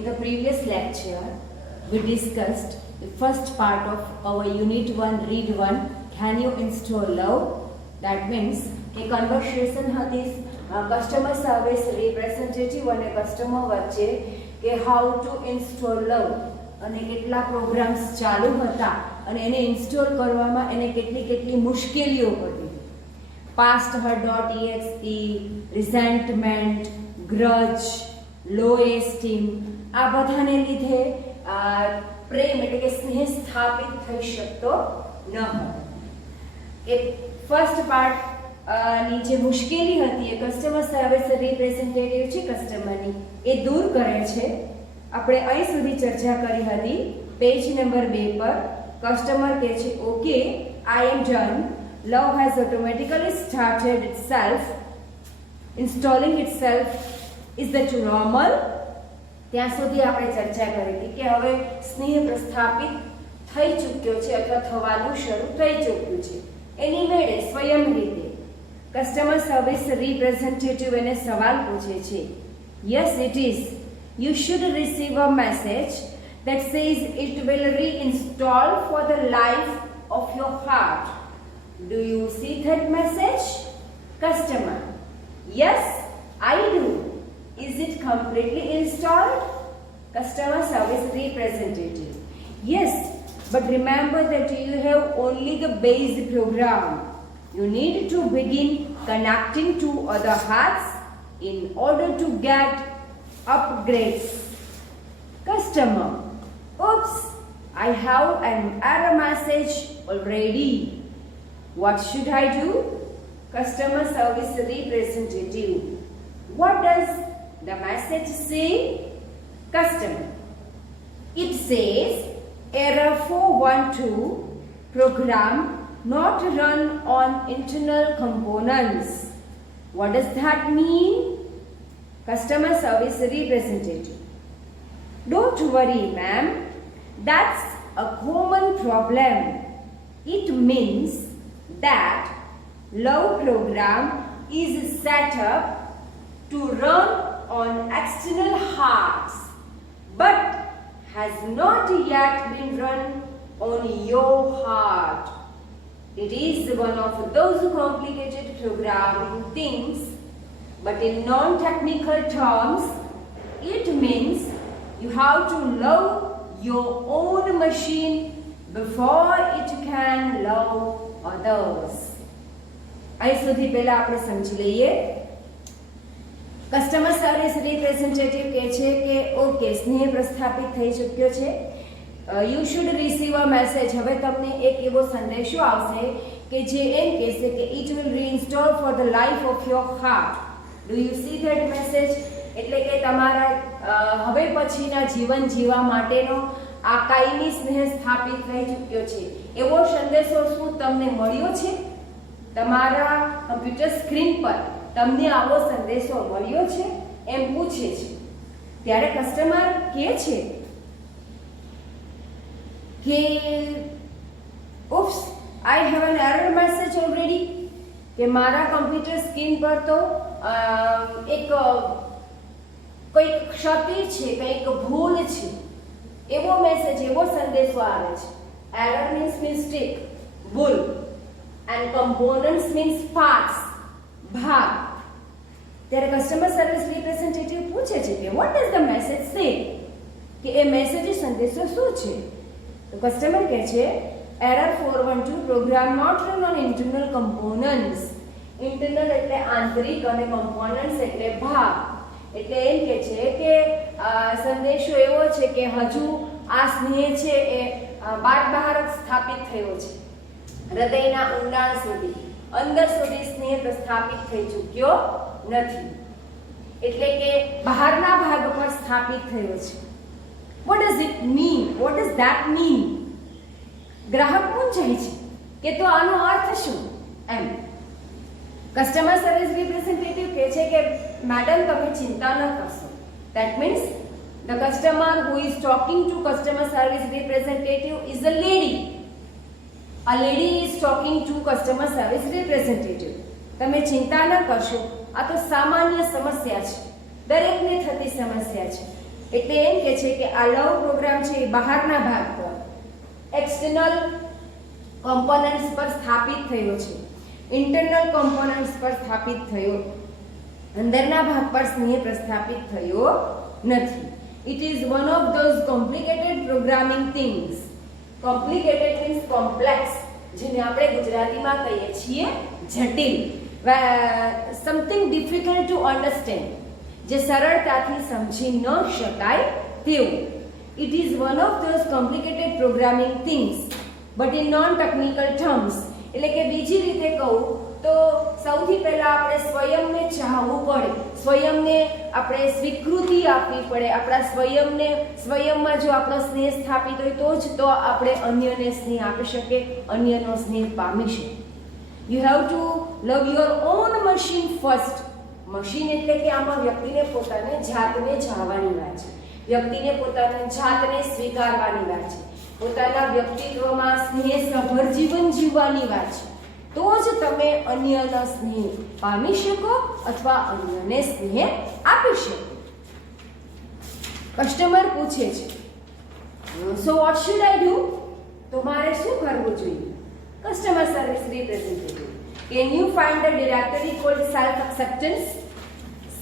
In the previous lecture, we discussed the first part of our Unit 1, Read 1, Can you install Love? That means a conversation હતી customer service representative અને customer વચ્ચે કે how to install લવ અને કેટલા programs ચાલુ હતા અને એને ઇન્સ્ટોલ કરવામાં એને કેટલી મુશ્કેલીઓ પડી. પાસ્ટ her.exe, રિઝેન્ટમેન્ટ, ગ્રજ, લો એસ્ટીમ આ બધાને લીધે પ્રેમ એટલે કે સ્નેહ સ્થાપિત થઈ શકતો ન હતો. એ ફર્સ્ટ પાર્ટ ની જે મુશ્કેલી હતી એ કસ્ટમર સર્વિસ રિપ્રેઝેન્ટેટિવ છે કસ્ટમરની એ દૂર કરે છે. આપણે અહીં સુધી ચર્ચા કરી હતી. પેજ નંબર 2 પર કસ્ટમર કહે છે okay I am done, love has automatically started itself, installing itself is the normal. ત્યાં સુધી આપણે ચર્ચા કરી હતી કે હવે સ્નેહ પ્રસ્થાપિત થઈ ચૂક્યો છે અથવા થવાનું શરૂ થઈ ચૂક્યું છે. એની મેળે સ્વયં રીતે કસ્ટમર સર્વિસ રિપ્રેઝેન્ટેટિવ એને સવાલ પૂછે છે. Yes it is, you should receive a message that says it will reinstall for the life of your heart. Do you see that message? Customer: yes, I do. Is it completely installed? Customer service representative: yes, but remember that you have only the base program. You need to begin connecting to other hearts in order to get upgrades. Customer: oops, I have an error message already. What should I do? Customer service representative: what does the message say? Customer: it says error 412, program not run on internal components. What does that mean? Customer service representative: don't worry ma'am, that's a common problem. It means that love program is set up to run on external hearts but has not yet been run on your heart. It is one of those complicated programming things, but in non-technical terms, it means you have to love your own machine before it can love others. અહીં સુધી પહેલા આપણે સમજી લઈએ. Customer service representative કહે છે કે okay સ્નેહ પ્રસ્થાપિત થઈ ચૂક્યો છે. You should receive a message. હવે તમને એક એવો સંદેશો આવશે કે જે એમ કહેશે કે it will reinstall for the life of your heart. Do you see that message? એટલે કે તમારા હવે પછીના જીવન જીવવા માટેનો આ કાયમી સ્નેહ સ્થાપિત થઈ ચૂક્યો છે એવો સંદેશો શું તમને મળ્યો છે? તમારા કમ્પ્યુટર સ્ક્રીન પર તમને આવો સંદેશો મળ્યો છે? એમ પૂછે છે. ત્યારે કસ્ટમર કહે છે કે oops, I have an error message already. કે મારા કમ્પ્યુટર સ્ક્રીન પર તો એક કંઈક ક્ષતિ છે, કંઈક ભૂલ છે એવો મેસેજ, એવો સંદેશો આવે છે. એરર મીન્સ મિસ્ટેક, ભૂલ, એન્ડ કમ્પોનન્ટ્સ મીન્સ પાર્ટ્સ, ભાગ. ત્યારે કસ્ટમર સર્વિસ રિપ્રેઝેન્ટેટિવ પૂછે છે કે વોટ ડઝ ધ મેસેજ સે? કે એ મેસેજ સંદેશો શું છે? તો કસ્ટમર કહે છે error 412, program not run on internal components. Internal એટલે આંતરિક અને કમ્પોનન્ટ્સ એટલે ભાગ. એટલે એમ કહે છે કે સંદેશો એવો છે કે હજુ આ સ્નેહ છે એ બાદ બહાર સ્થાપિત થયો છે. હૃદયના ઊંડાણ સુધી, અંદર સુધી સ્નેહ પ્રસ્થાપિત થઈ ચૂક્યો નથી. એટલે કે બહારના ભાગ પર સ્થાપિત થયો છે. What does it mean? What does that mean? ગ્રાહક પૂછે છે કે તો આનો અર્થ શું? એમ. કસ્ટમર સર્વિસ રિપ્રેઝેન્ટેટિવ કહે છે કે મેડમ તમે ચિંતા ન કરશો. That means the customer who is talking to customer service representative is a lady. A lady is talking to customer service representative. તમે ચિંતા ન કરશો, આ તો સામાન્ય સમસ્યા છે, દરેકને થતી સમસ્યા છે. એટલે એમ કે છે કે આ લવ પ્રોગ્રામ છે એ બહારના ભાગ પર એક્સટર્નલ કમ્પોનન્ટ્સ પર સ્થાપિત થયો છે, ઇન્ટરનલ કમ્પોનન્ટ્સ પર સ્થાપિત થયો, અંદરના ભાગ પર સ્નેહ પ્રસ્થાપિત થયો નથી. It is one of those complicated programming things. Complicated means complex, જેને આપણે ગુજરાતીમાં કહીએ છીએ જટિલ. Something difficult to understand, જે સરળતાથી સમજી ન શકાય તેવું. It is one of those complicated programming things, but in non-technical terms. એટલે કે બીજી રીતે કહું તો સૌથી પહેલા આપણે સ્વયંને ચાહવું પડે, સ્વયંને આપણે સ્વીકૃતિ આપવી પડે, આપણા સ્વયંમાં જો આપણો સ્નેહ સ્થાપિત હોય તો આપણે અન્યને સ્નેહ આપી શકીએ, અન્યનો સ્નેહ પામી શકીએ. You have to love your own machine first. Machine એટલે કે આમાં વ્યક્તિને પોતાને જાતને ચાહવાની વાત છે, વ્યક્તિને પોતાની જાતને સ્વીકારવાની વાત છે, પોતાના વ્યક્તિત્વમાં સ્નેહસભર જીવન જીવવાની વાત છે. તો જ તમે અન્યનો સ્નેહ પામી શકો અથવા અન્યને સ્નેહ આપી શકો. કસ્ટમર પૂછે છે, so what should I do? તો મારે શું કરવું જોઈએ? Customer service representative, can you find a directory cold self acceptance?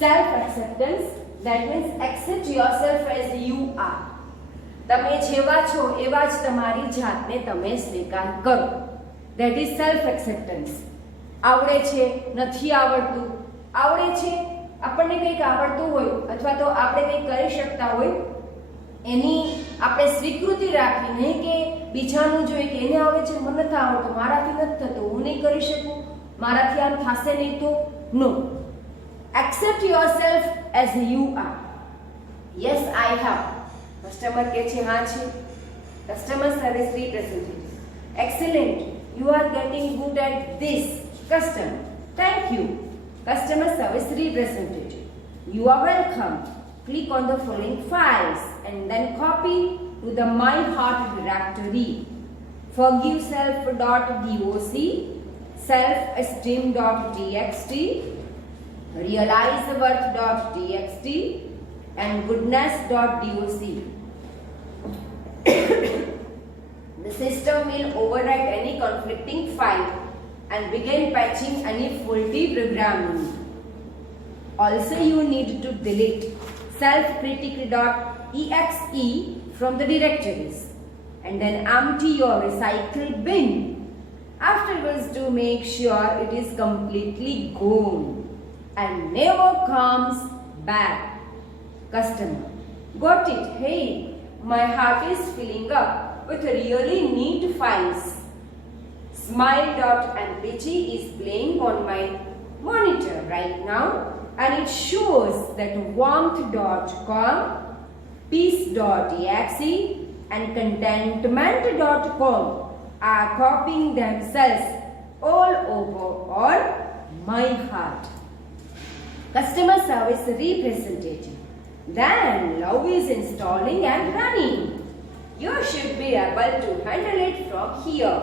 Self acceptance that means accept yourself as you are. તમે જેવા છો એવા જ તમારી જાતને તમે સ્વીકાર કરો. That is self acceptance. આવડે છે, નથી આવડતું, આવડે છે, આપણને કંઈક આવડતું હોય અથવા તો આપણે કંઈક કરી શકતા હોય એની આપણે સ્વીકૃતિ રાખવી, નહીં કે બીજાનું જોઈએ કે એને આવડે છે, મને નથી આવડતું, મારાથી નથી થતું, હું નહીં કરી શકું, મારાથી આમ થશે નહીં તો નો. Accept yourself as you are. Yes, I have. Customer કહે છે હા છે. Customer service representative, excellent, you are getting good at this. Customer, thank you. Customer service representative, you are welcome. Click on the following files and then copy to the My Heart directory: forgiveself.doc, self-esteem.txt, realizeworth.txt, and goodness.doc. The system will overwrite any conflicting file and begin patching any faulty programming. Also, you need to delete self-critic.exe from the directories and then empty your recycle bin. Afterwards, to make sure it is completely gone and never comes back. Customer, got it? Hey, my heart is filling up with really neat files. Smile.mpg is playing on my monitor right now, and it shows that warmth.com, peace.exe, and contentment.com are copying themselves all over on My Heart. Customer service representative, then love is installing and running. You should be able to handle it from here.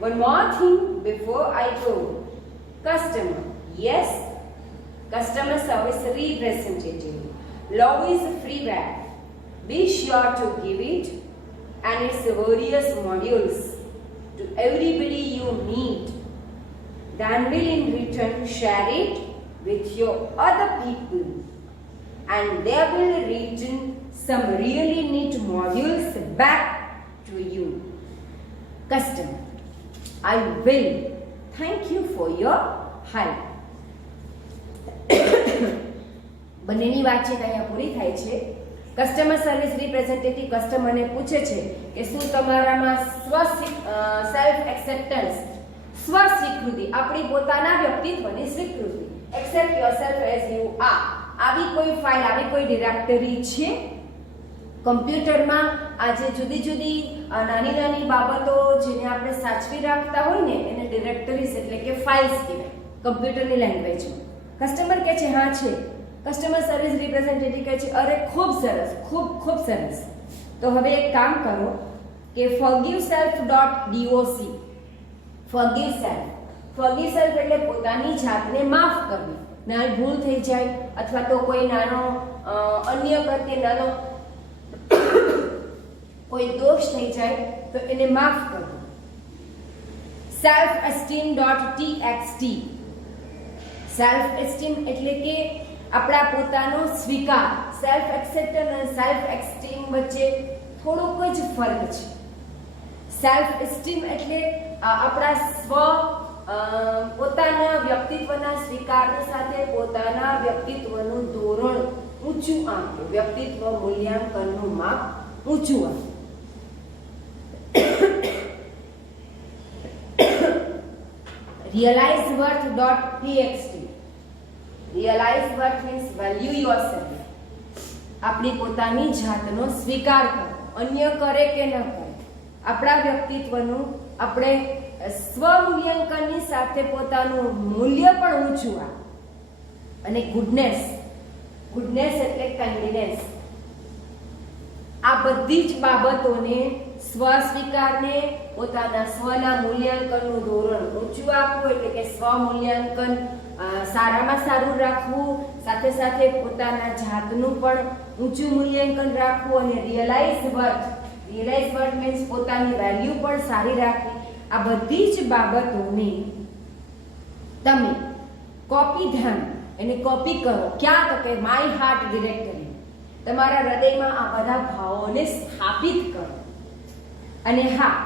One more thing before I go. Customer, yes. Customer service representative, love is freeware. Be sure to give it and its various modules to everybody you meet. Then will in return share it with your other people, and they will return some really neat modules back to you. Customer, I will. Thank you for your help. બંનેની વાતચીત અહીંયા પૂરી થાય છે. Customer service representative કસ્ટમરને પૂછે છે કે શું તમારામાં સેલ્ફ એક્સેપ્ટન્સ, સ્વસ્વીકૃતિ, આપણી પોતાના વ્યક્તિત્વની સ્વીકૃતિ, accept yourself as you are, આવી કોઈ ફાઇલ, આવી કોઈ ડિરેક્ટરી છે? કમ્પ્યુટરમાં આજે જુદી જુદી નાની નાની બાબતો જેને આપણે સાચવી રાખતા હોય ને એને ડિરેક્ટરીઝ એટલે કે ફાઇલ્સ કહેવાય કમ્પ્યુટરની લેંગ્વેજમાં. કસ્ટમર કહે છે હા છે. કસ્ટમર સર્વિસ રિપ્રેઝેન્ટેટિવ કહે છે અરે ખૂબ સરસ, ખૂબ ખૂબ સરસ. તો હવે એક કામ કરો કે forgiveself.doc, forgive self એટલે પોતાની જાતને માફ કરવી. નાની ભૂલ થઈ જાય અથવા તો કોઈ નાનો અન્ય પ્રત્યે નાનો કોઈ દોષ થઈ જાય તો એને માફ કરવું. self-esteem.txt. સેલ્ફ એસ્ટીમ એટલે કે આપણા પોતાનો સ્વીકાર. સેલ્ફ એક્સેપ્ટન્સ અને સેલ્ફ એસ્ટીમ વચ્ચે થોડોક જ ફરક છે. સેલ્ફ એસ્ટીમ એટલે આપણા પોતાના વ્યક્તિત્વના સ્વીકારની સાથે પોતાના વ્યક્તિત્વનું ધોરણ ઊંચું આંકવું, વ્યક્તિત્વ મૂલ્યાંકનનું માપ ઊંચું આંકવું. realizeworth.txt. realize worth means value yourself. આપણી પોતાની જાતનો સ્વીકાર કરો, અન્ય કરે કે ન કરે. આપણા વ્યક્તિત્વનું આપણે સ્વમૂલ્યાંકનની સાથે પોતાનું મૂલ્ય પણ ઊંચું આવે. અને ગુડનેસ એટલે કાઇન્ડનેસ. આ બધી જ બાબતોને સ્વ સ્વીકારને પોતાના સ્વના મૂલ્યાંકનનું ધોરણ ઊંચું આપવું એટલે કે સ્વ મૂલ્યાંકન સારામાં સારું રાખવું, સાથે સાથે પોતાના જાતનું પણ ઊંચું મૂલ્યાંકન રાખવું અને રિયલાઇઝ વર્થ મીન્સ પોતાની વેલ્યુ પણ સારી રાખવી. આ બધી જ બાબતોને તમે કોપી એને કોપી કરો. ક્યાં? તો કે માય હાર્ટ ડિરેક્ટરી. તમારા હૃદયમાં આ બધા ભાવોને સ્થાપિત કરો. અને હા,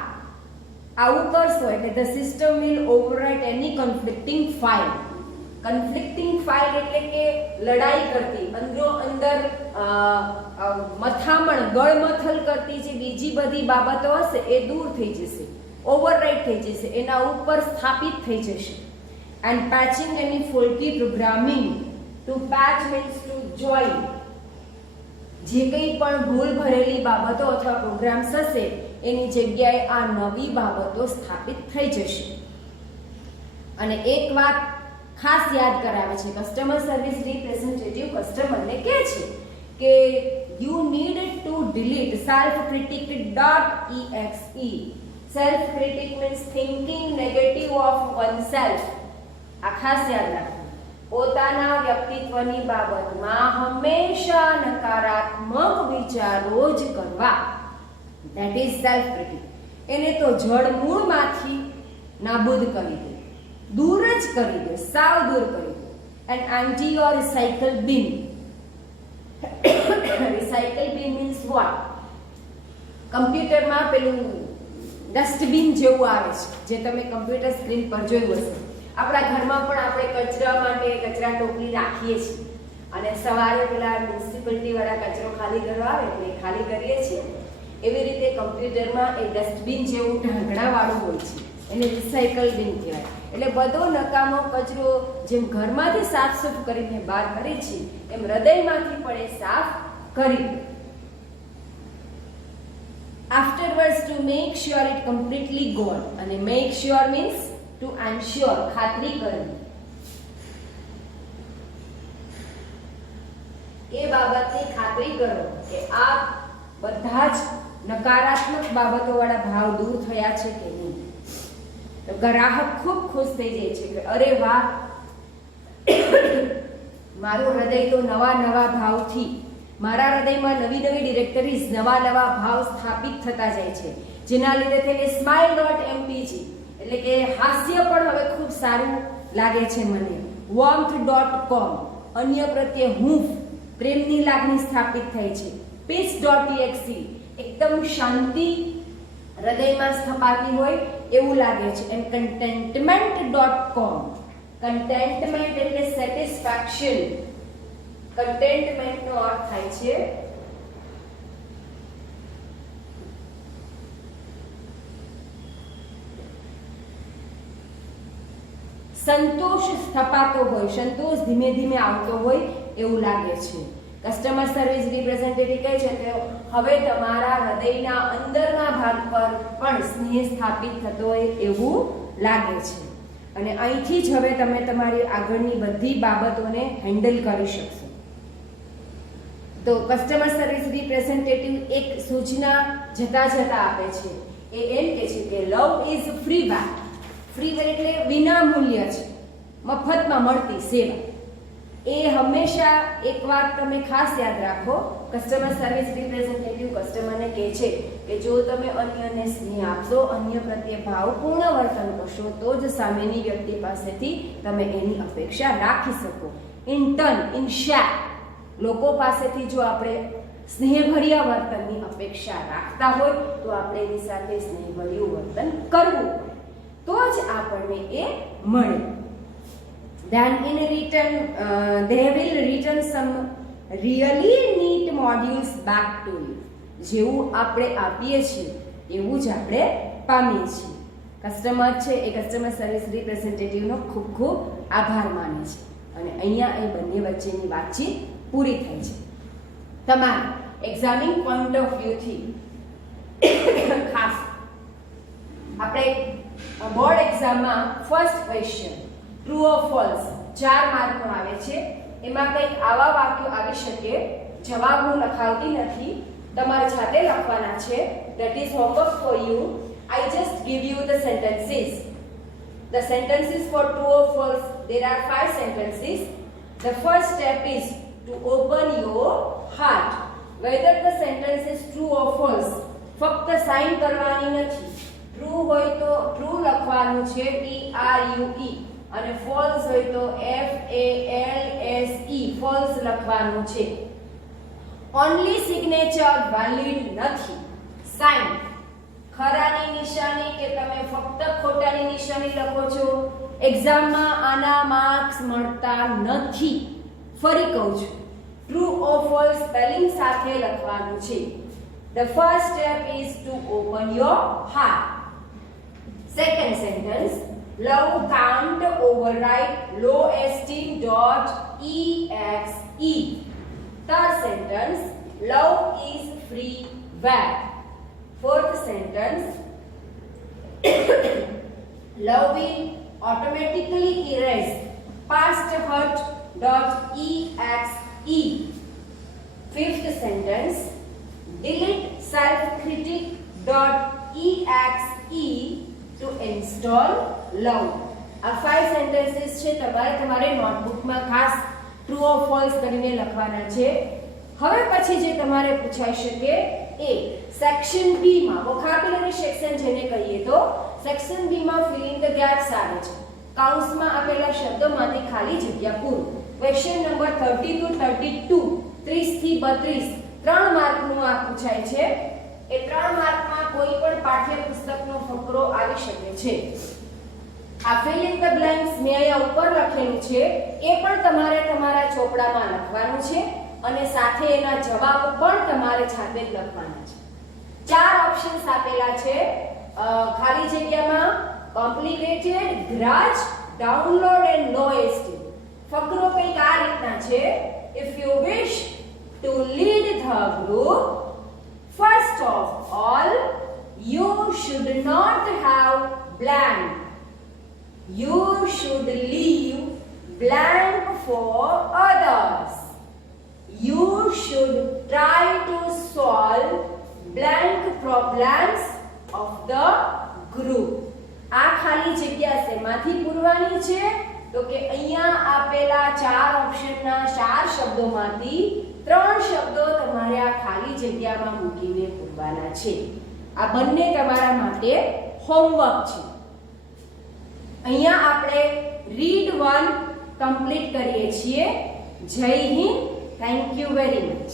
આવું કરશો એટલે the system will overwrite any conflicting file. Conflicting file એટલે કે લડાઈ કરતી, અંદરો અંદર મથામણ ગળમથલ કરતી જે બીજી બધી બાબતો હશે એ દૂર થઈ જશે, ઓવરરાઇટ થઈ જશે, એના ઉપર સ્થાપિત થઈ જશે. And patching any faulty programming. To patch means to join. જે કંઈ પણ ભૂલ ભરેલી બાબતો અથવા પ્રોગ્રામ્સ હશે એની જગ્યાએ આ નવી બાબતો સ્થાપિત થઈ જશે. અને એક વાત ખાસ યાદ કરાવે છે કસ્ટમર સર્વિસ રિપ્રેઝેન્ટેટિવ કસ્ટમરને કહે છે કે you need to delete self-critic.exe. Self critic means thinking negative of oneself. આ ખાસ યાદ રાખવું. પોતાના વ્યક્તિત્વની બાબતમાં હંમેશા નકારાત્મક વિચારો જ કરવા. That is self critic. એને તો જડમૂળમાંથી નાબૂદ કરી દે, દૂર જ કરી દે, સાવ દૂર કરી દે. એન્ડ એમ્પ્ટી યોર રિસાયકલ બિન. રિસાયકલ બિન મીન્સ વોટ? કમ્પ્યુટરમાં પેલું ડસ્ટબિન જેવું આવે છે જે તમે કમ્પ્યુટર સ્ક્રીન પર જોયું હશે. આપણા ઘરમાં પણ આપણે કચરા માટે કચરા ટોપલી રાખીએ છીએ અને સવારે પેલા મ્યુનિસિપાલિટી વાળા કચરો ખાલી કરવા આવે એટલે ખાલી કરીએ છીએ. એવી રીતે કમ્પ્યુટરમાં એ ડસ્ટબિન જેવું ઢાંકણા વાળું હોય છે, એને રિસાયકલ બિન કહેવાય. એટલે બધો નકામો કચરો જેમ ઘરમાંથી સાફ સૂફ કરીને બહાર કરે છે એમ હૃદયમાંથી પણ એ સાફ કરી દે. Afterwards, to make sure it completely gone. અને make sure means to ensure, ખાતરી કરવી. એ બાબતની ખાતરી કરો કે આ બધા જ નકારાત્મક બાબતો વાળા ભાવ દૂર થયા છે કે નહીં. તો ગ્રાહક ખૂબ ખુશ થઈ જાય છે કે અરે વાહ, મારું હૃદય તો નવા નવા ભાવથી, મારા હૃદયમાં નવી નવી ડિરેક્ટરીઝ, નવા નવા ભાવ સ્થાપિત થતા જાય છે, જેના લીધે થઈને smile.mpg એટલે કે હાસ્ય પણ હવે ખૂબ સારું લાગે છે મને. warmth.com અન્ય પ્રત્યે હૂંફ, પ્રેમની લાગણી સ્થાપિત થઈ છે. peace.exe એકદમ શાંતિ હૃદયમાં સ્થપાતી હોય એવું લાગે છે. એન્ડ contentment.com કન્ટેન્ટમેન્ટ એટલે સેટિસ્ફેક્શન. કન્ટેન્ટમેન્ટ નો અર્થ થાય છે સંતોષ સ્થપાતો હોય, સંતોષ ધીમે ધીમે આવતો હોય એવું લાગે છે. કસ્ટમર સર્વિસ રિપ્રેઝેન્ટેટિવ કહે છે કે હવે તમારા હૃદયના અંદરના ભાગ પર પણ સ્નેહ સ્થાપિત થતો હોય એવું લાગે છે અને અહીંથી જ હવે તમે તમારી આગળની બધી બાબતોને હેન્ડલ કરી શકશો. તો કસ્ટમર સર્વિસ રિપ્રેઝેન્ટેટિવ એક સૂચના જતા જતા આપે છે. એ એમ કહે છે કે love is freeware. Freeware એટલે વિના મૂલ્ય છે, મફતમાં મળતી સેવા. એ હંમેશા એક વાત તમે ખાસ યાદ રાખો, કસ્ટમર સર્વિસ રિપ્રેઝેન્ટેટિવ કસ્ટમરને કહે છે કે જો તમે અન્યને સ્નેહ આપશો, અન્ય પ્રત્યે ભાવપૂર્ણ વર્તન કરશો, તો જ સામેની વ્યક્તિ પાસેથી તમે એની અપેક્ષા રાખી શકો. ઇન ટર્ન, ઇન શેર, લોકો પાસેથી જો આપણે સ્નેહભર્યા વર્તનની અપેક્ષા રાખતા હોય તો આપણે એની સાથે સ્નેહભર્યું વર્તન કરવું, તો જ આપણને એ મળે. Then in return, they will return some really neat modules back to you. જેવું આપણે આપીએ છીએ એવું જ આપણે પામીએ છીએ. કસ્ટમર છે એ કસ્ટમર સર્વિસ રિપ્રેઝેન્ટેટિવનો ખૂબ ખૂબ આભાર માને છે અને અહીંયા એ બંને વચ્ચેની વાતચીત પૂરી થાય છે. તમારા એક્ઝામિંગ પોઈન્ટ ઓફ વ્યૂથી ખાસ આપણે બોર્ડ એક્ઝામમાં first question true or false 4 માર્કનો આવે છે. એમાં કંઈક આવા વાક્યો આવી શકે, જવાબ હું લખાવતી નથી, તમારે જાતે લખવાના છે. That is homework for you. I just give you the sentences. The sentences for true or false, there are 5 sentences. The first step is to open your heart. Whether the sentence is true or false, ફક્ત sign કરવાની નથી. True હોય તો true લખવાનું છે TRUE અને false હોય તો FALSE ફોલ્સ લખવાનું છે. ઓન્લી સિગ્નેચર વેલિડ નથી. સાઇન ખરાની નિશાની કે તમે ફક્ત ખોટાની નિશાની લખો છો, એક્ઝામમાં આના માર્ક્સ મળતા નથી. ફરી કહું છું, ટ્રુ ઓર ફોલ્સ સ્પેલિંગ સાથે લખવાનું છે. The first step is to open your heart. Second sentence, love can't override low esteem.exe. Third sentence, love is free where. Fourth sentence, love will automatically erase past hurt.exe. Fifth sentence, delete self-critic.exe to install love. આ 5 sentences છે, તમારે નોટબુકમાં ખાસ true or false કરીને લખવાના છે. હવે પછી જે તમારે પૂછાઈ શકે એ સેક્શન બી માં વોકેબ્યુલરી સેક્શન જેને કહીએ તો સેક્શન બી માં ફિલિંગ ધ ગેપ્સ આવે છે. કાઉન્સમાં આપેલા શબ્દોમાંથી ખાલી જગ્યા પૂરો. ક્વેશ્ચન નંબર 30 to 32, 30 થી 32 3 માર્કનું આ પૂછાય છે. એ 3 માર્કમાં કોઈ પણ પાઠ્યપુસ્તકનો ફકરો આવી શકે છે. આ ફિલિંગ ધ બ્લેન્ક્સ મેં અહીંયા ઉપર લખેલું છે એ પણ તમારે તમારા ચોપડામાં લખવાનું છે અને સાથે એના જવાબ પણ તમારે જાતે જ લખવાના છે. 4 ઓપ્શન્સ આપેલા છે. ખાલી જગ્યામાં complicated, grudge, download and low esteem. ફકરો કંઈક આ રીતના છે. If you wish to lead the group, first of all, you should not have blank. You should leave blank for others. You should try to solve blank problems of the group. આ ખાલી જગ્યા શેમાંથી પૂરવાની છે તો કે અહીંયા આપેલા 4 ઓપ્શનના 4 શબ્દોમાંથી 3 શબ્દો તમારે આ ખાલી જગ્યામાં મૂકીને પૂરવાના છે. આ બંને તમારા માટે હોમવર્ક છે. અહીંયા આપણે રીડ 1 કમ્પ્લીટ કરીએ છીએ. જય Hind. Thank you very much.